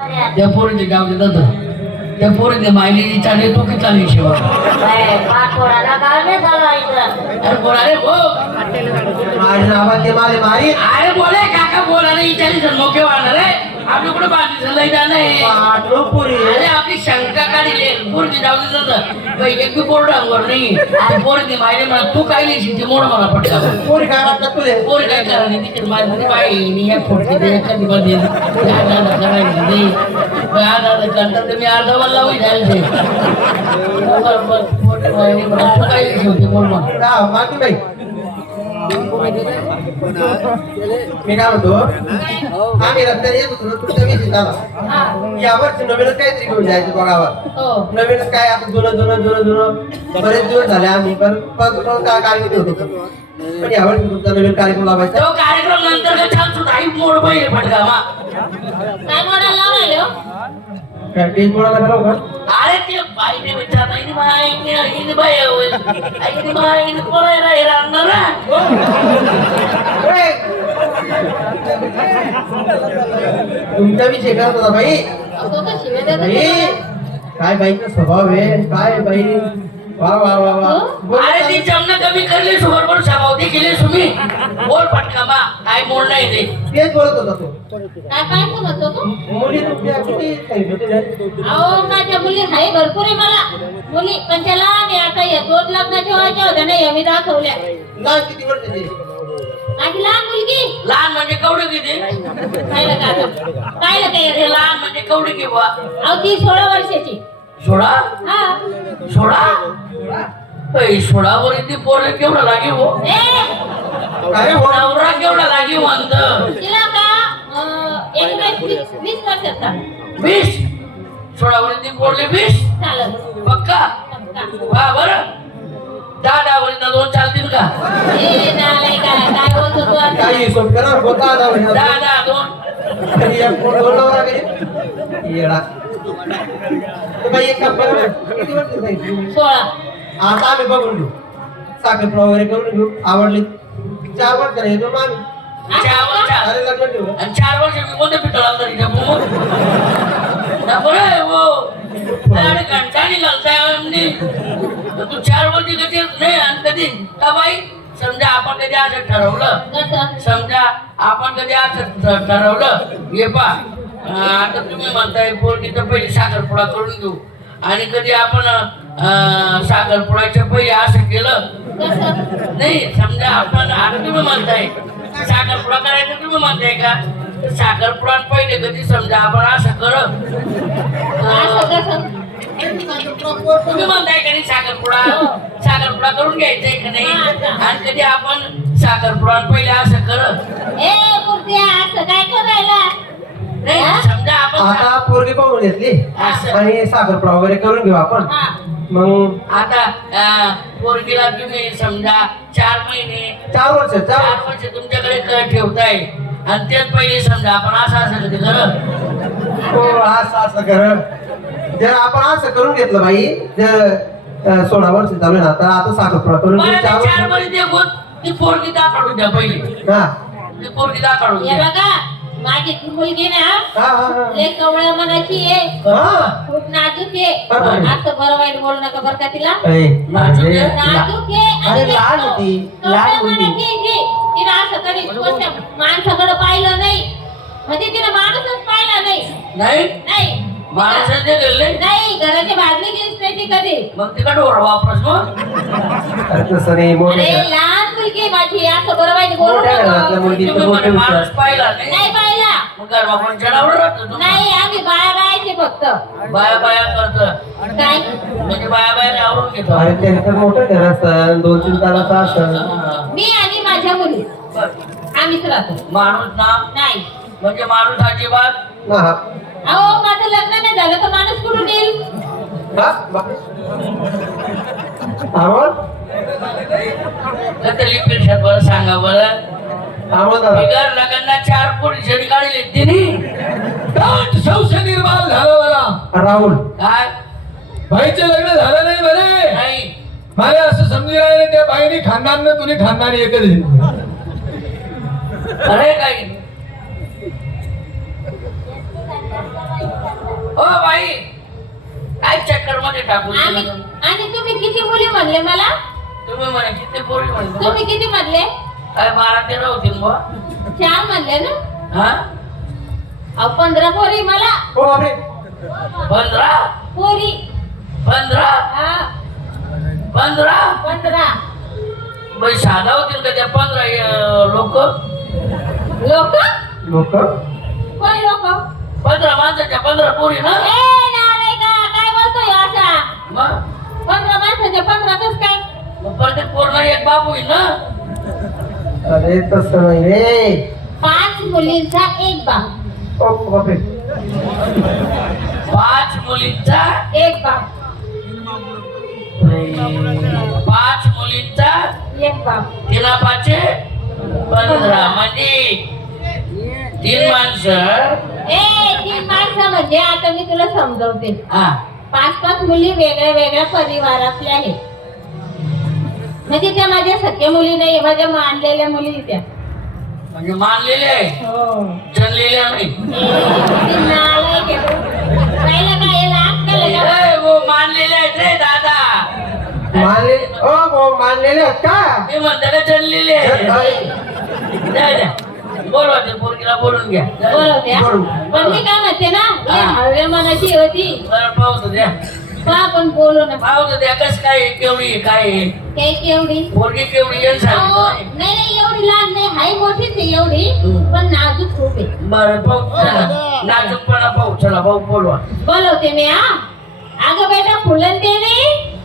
त्या पोरीचे गाव देतात. त्या पोरीने मायलेची चाले तो की चालली शिवा अरे बोला रे हो माझ्या नावात ते मारे मारी अरे बोले काका बोला रे इचारी मोके वाढणार रे. आपली कुठे बाजूचं लई नाही पुरी अरे आपली शंका काढली पोरगी जाऊ देतात एक बी बोर्ड अंगवर नाही. आणि पोरगी मायले मला. तू काय लिहिशील? ते मोड मला पटका पुरी काय वाटत तुले पोरी काय करा नाही? तिकडे माझी म्हणे बाई मी या फोडते ते दादा करायचं नाही. दादा करता तर मी अर्धा वल्ला होई जायला ते बरं, बरं, पोरी बाई, मला. तू काय लिहिशील ते बोल मग माती बाई मी काय म्हणतो आम्ही येत होतो ना, आला नवीनच काहीतरी घेऊन जायचं बघावर नवीनच काय आता जुनं जुनं जुनं जुनं बरेच दिवस झाले आम्ही पण पण काय कार्यक्रम होतो पण यावर्षी तुमचा नवीन कार्यक्रम लावायचा तो कार्यक्रम नंतर छान सुद्धा आई मोड मा काय काय टेज बोलायला बरं का अरे ते बाईने विचारता इनी बाई इनी बाई होय इनी बाई इनी कोणाला हे राहणार ए! तुमच्या विषयी करत होता बाई. तो बाई. काय बाईचा स्वभाव आहे? काय बाई? वा वा वा वा. बोल अरे. ती जमना कमी करली शुगर पण सामावती केली तुम्ही. बोल पटका मा काय मोड नाही ते. तेच बोलत होता तो. काय काय म्हणत होतो मुली तुला? अहो माझ्या मुली आहे भरपूर आहे मला. मुली पण त्या लहान आहे आता या दोन लग्नाच्या व्हायच्या होत्या नाही आम्ही दाखवल्या. लहान किती वर्षाची माझी लहान मुलगी? लहान म्हणजे कवडे किती? काय खायला काय हे लहान म्हणजे कवडे की बा अहो ती सोळा वर्षाची. सोडा हा. सोडा ऐ, सोडावर ती पोरं केवढं लागे हो? हो? नवरा केवढा लागे म्हणत तिला का अं, एक वीस वर्षाचा. वीस सोडावर ती पोरले वीस पक्का. वा बर दहा दहा वरील दोन चालतील का काही करा होता. दहा दहा दोन एक. येडा. बाई एक काम करा. किती? सोळा आता आम्ही बघून घेऊ साखर वगैरे करून घेऊ आवडली चार वर्ष येतो मग आम्ही चार वर्ष आणि चार मी कोणते पितळा तरी हो. अरे घंटा निघालताय तू चार वर्ष कधी नाही आणि कधी? का बाई? समजा आपण कधी असं ठरवलं. समजा आपण कधी असं ठरवलं. हे पा. आता तुम्ही म्हणताय पोरगी तर पहिली साखरपुडा करून घेऊ. आणि कधी आपण साखरपुड्याच्या पहिले असं केलं. नाही समजा आपण आता तुम्ही म्हणताय साखरपुडा करायचं तुम्ही म्हणताय का? साखरपुडा पहिले कधी समजा आपण असं कसं? तुम्ही म्हणताय का नाही साखरपुडा? साखरपुडा करून घ्यायचंय का नाही? आणि कधी आपण साखरपुडा पहिले असं मूर्ती असं काय करायला? नाही समजा आपण आता पोरगी पाहून घेतली. असं. आणि साखरपुडा वगैरे करून घेऊ आपण. हा. मग? आता पोरगीला तुम्ही समजा चार महिने चार वर्ष चार चार वर्ष. तुमच्याकडे क- ठेवताय. आणि तेच पहिले समजा आपण असं असं करत हो असं असं कर. जर आपण असं करून घेतलं बाई जर अं, सोळा वर्ष चालू आहे ना आता आता साखरपुडा करून घेऊ चार ते चार वर्ष महिने ते गोत ती पोरगी दाखवून द्या पहिले. हा. ती पोरगी दाखवून हे द्या. बघा माझी मुलगी ना हा हा हा. एक कवळ्या मनाची आहे. हा. खूप नाजूक आहे. बरोबर. असं बरं वाईट बोलू नका बरं का तिला. ऐ, नाजूक आहे? ला- नाजूक आहे अरे आणि लहान एक होती कवळ्या लहान मनाची होती. आहे ती. तिनं असं कधी कोणत्या माणसाकडे पाहिलं नाही. म्हणजे तिनं माणूसच पाहिला नाही. नाही? नाही. गेले? बाजली गेलीच नाही ती कधी. मग तिकडे ओढ वापस मग अरे तसं नाही मोठे अरे लहान मुलगी आहे माझी असं बरं वाईट बोलू मोठ्या घरातल्या नका. मुलगी तर तुम्ही मोठे म्हणे माणूस पाहिला नाही. नाही पाहिला. मग घर आपण जनावर राहतो तुम्ही. नाही आम्ही बाया बायाचे फक्त. बाया बाया करत. काय? म्हणजे बाया बाया आवडून घेतो. अरे त्यांचं मोठं घर असतं दोन तीन तालाचं असतं हा. मी आणि माझ्या मुली. बरं. आम्हीच राहतो. माणूस ना? नाही. म्हणजे माणूस अजिबात? हा. अहो माझं लग्न नाही झालं तर माणूस कुठून येईल? हा? बा- राहुल. बाईचे लग्न झालं नाही बरे मला असं समजू राहिलं त्या बाईने खानदान ना तुम्ही खानदान एकच अरे काय? ओ बाई काय चक्करमध्ये टाकू आणि तुम्ही किती मुली म्हणले मला? तुम्ही म्हणे किती पोरी तुम्ही? किती म्हणले? काय बारा तेरा होतील बुवा. चार म्हणले ना? हा? अहो पंधरा पोरी मला. हो बापरे. पंधरा? पोरी. पंधरा? हा. पंधरा? पंधरा. बाई साधा होतील का त्या पंधरा लोक? लोक? लोक? कोण लोक? पंधरा माणसाच्या पंधरा पोरी ना? ए नालाय का काय बोलतोय असा मग पंधरा माणसाचे पंधरा कस काय मग प्रत्येक पोरला एक बाप होईल ना अरे तसं नाही रे पाच मुलींचा एक बाप. ओ बापरे. पाच मुलींचा एक बाप. पाच मुलींचा एक बाप. तिला पाचशे पंधरा म्हणजे तीन माणसं. ए तीन माणसं म्हणजे आता मी तुला समजवते. हा. पाच पाच मुली वेगळ्या वेगळ्या परिवारातल्या आहेत. म्हणजे त्या माझ्या सख्या मुली नाही माझ्या मानलेल्या मुली त्या म्हणजे मानलेले आहे हो जनलेल्या नाही ती नालायक आहे बघ. पाहिलं का याला अक्कल आहे का? ए, वो मानलेले आहेत रे दादा मानले ओ हो मानलेले आहेत का मी म्हणतो का आहे द्या. बोलवा ते पोरगीला बोलून घ्या बोलवते हा? बरोबर. पण मी काय म्हणते ना हा. ही हळव्या मनाची होती बरं पाहतो द्या पहा आपण बोलू ना. पाहतो द्या कस काय आहे, केवढी आहे, काय आहे. काही केवढी? पोरगी केवढी येऊन अहो, सांगितलं नाही नाही एवढी लहान नाही. हाय मोठीच आहे एवढी. हम्म. पण नाजूक खूप आहे. बरं पाहू चला. नाजूकपणा पाहू चला भाऊ बोलवा. बोलवते मी हा. अगं बेटा फुलन देवी